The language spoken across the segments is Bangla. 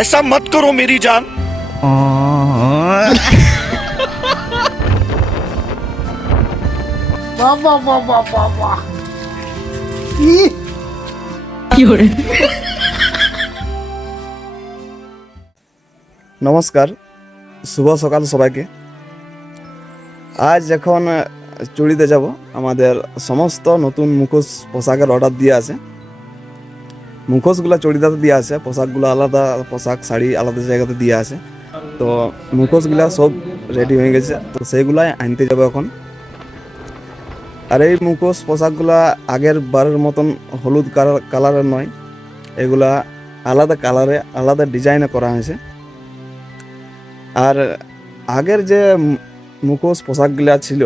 ऐसा मत करो मेरी जान। বাহ বাহ বাহ বাহ বাহ বাহ। নমস্কার, শুভ সকাল সবাইকে। আজ এখন চুড়িতে যাব। আমাদের সমস্ত নতুন মুখোশ পোশাকের অর্ডার দিয়ে আছে। মুখোশগুলো চড়িদাতে দিয়ে আছে, পোশাকগুলো আলাদা, পোশাক শাড়ি আলাদা জায়গাতে দিয়ে আছে। তো মুখোশগুলো সব রেডি হয়ে গেছে, তো সেইগুলাই আনতে যাবো এখন। আর এই মুখোশ পোশাকগুলা আগের বারের মতন হলুদ কালারের নয়, এগুলা আলাদা কালারে আলাদা ডিজাইনে করা হয়েছে। আর আগের যে মুখোশ পোশাকগুলা ছিল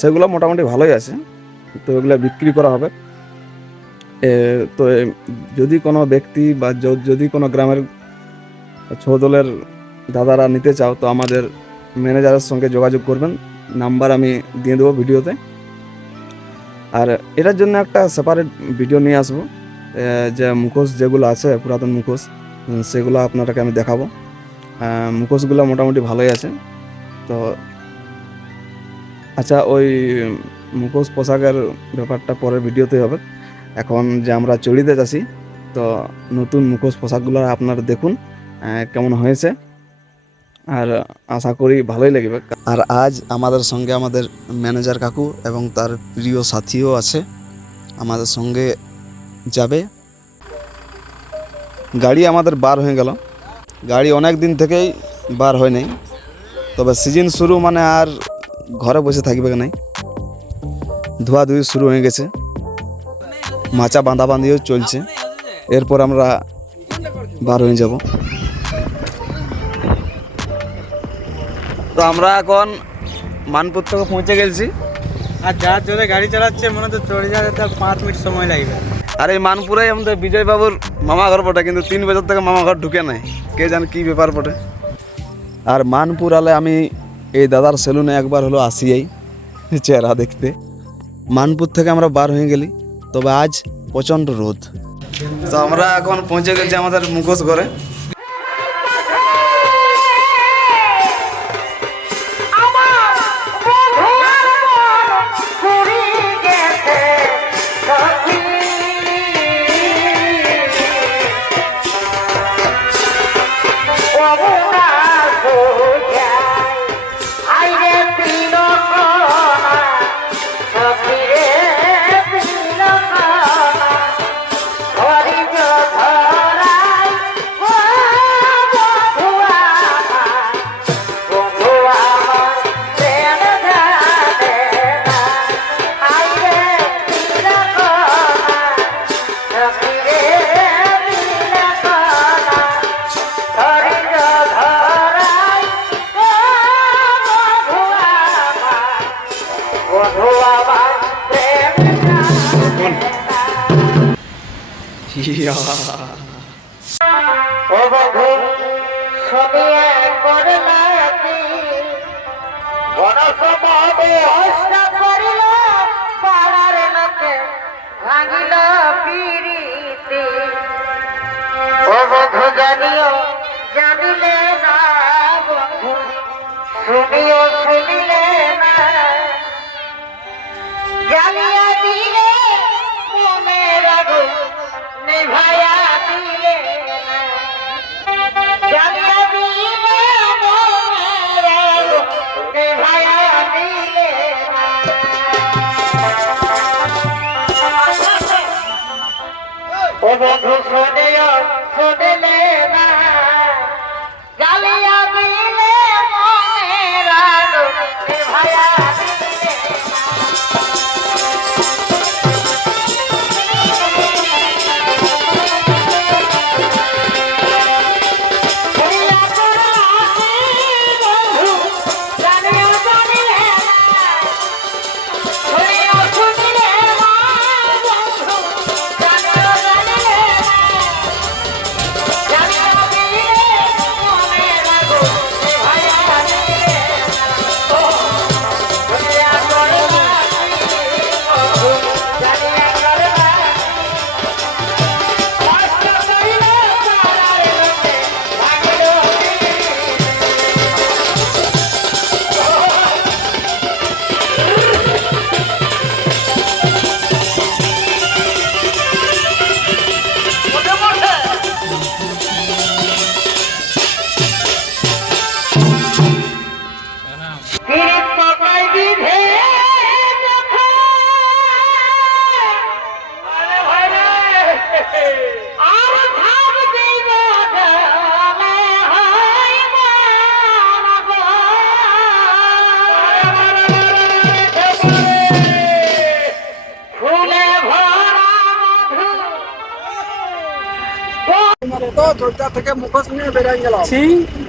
সেগুলো মোটামুটি ভালোই আছে, তো এগুলো বিক্রি করা হবে। তো যদি কোনো ব্যক্তি বা যদি কোনো গ্রামের ছৌদলের দাদারা নিতে চাও, তো আমাদের ম্যানেজারের সঙ্গে যোগাযোগ করবেন, নাম্বার আমি দিয়ে দেবো ভিডিওতে। আর এটার জন্য একটা সেপারেট ভিডিও নিয়ে আসবো, যে মুখোশ যেগুলো আছে পুরাতন মুখোশ সেগুলো আপনারাকে আমি দেখাবো। মুখোশগুলো মোটামুটি ভালোই আছে। তো আচ্ছা, ওই মুখোশ পোশাকের ব্যাপারটা পরের ভিডিওতে হবে। এখন যে আমরা চড়িতে যাচ্ছি, তো নতুন মুখোশ পোশাকগুলো আপনারা দেখুন কেমন হয়েছে, আর আশা করি ভালোই লাগবে। আর আজ আমাদের সঙ্গে আমাদের ম্যানেজার কাকু এবং তার প্রিয় সাথীও আছে, আমাদের সঙ্গে যাবে। গাড়ি আমাদের বার হয়ে গেল, গাড়ি অনেক দিন থেকেই বার হয় নাই, তবে সিজন শুরু মানে আর ঘরে বসে থাকবে নাই, ধোয়াধুয়ি শুরু হয়ে গেছে, মাচা বাঁধাবাঁধিও চলছে। এরপর আমরা বার হয়ে যাব। তো আমরা এখন মানপুর থেকে পৌঁছে গেছি। আর যা জোরে গাড়ি চালাচ্ছে মনে তো চড়ে যাবে, তার 5 মিনিট সময় লাগবে। আর এই মানপুরে আমাদের বিজয় বাবুর মামা ঘর বটে, কিন্তু 3 বছর থেকে মামা ঘর ঢুকে নাই, কে জানে কী ব্যাপার বটে। আর মানপুর আলে আমি এই দাদার সেলুনে একবার হলো আসিয়াই চেহারা দেখতে। মানপুর থেকে আমরা বার হয়ে গেলি, তবে আজ প্রচণ্ড রোদ। তো আমরা এখন পৌঁছে গেছি আমাদের মুখোশ ঘরে। জানিলে না বন্ধু, শুনিও শুনিলে না, জ্বালিয়া দিলে মনের আগুন, নিভাইয়া দিলে না, জ্বালিয়া দিলে মনের আগুন, নিভাইয়া দিলে না। ও বন্ধু শুনিও শুনিলে না, জ্বালিয়া দিলে মনের আগুন, নিভাইয়া দিলে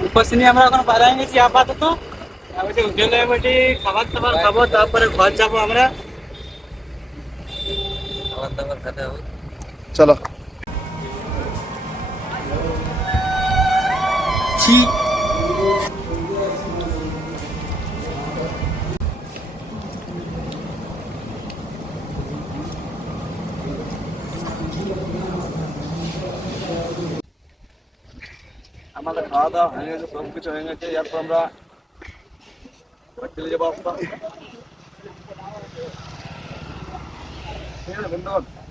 উপোস নিয়ে আমরা এখন বাইরে গেছি আপাতত। হোটেলে বেটি খাবার দাবার খাবো, তারপরে ঘর যাবো আমরা। খাবার দাবার খেতে হবে। চলো। আমাদের খাওয়া দাওয়া হয়ে গেছে, সব কিছু হয়ে গেছে। এরপর আমরা চলে যাবো। ঠিক আছে, ধন্যবাদ।